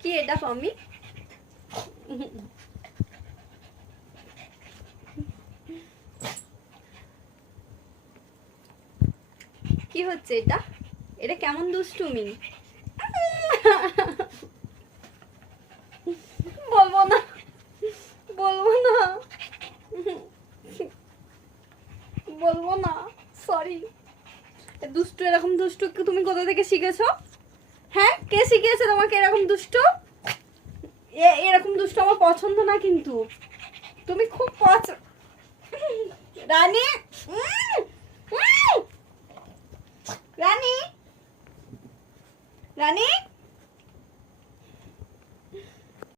কি এটা পামি? কি হচ্ছে এটা? এটা কেমন দুষ্টুমি? বলবো না, বলবো না, বলবো না, সরি। দুষ্টু, এরকম দুষ্টু তুমি কোথা থেকে শিখেছো? হ্যাঁ, কে শিখিয়েছে তোমাকে এরকম দুষ্টু? এরকম দুষ্টু আমার পছন্দ না কিন্তু। তুমি খুব রানী, রানী, রানী।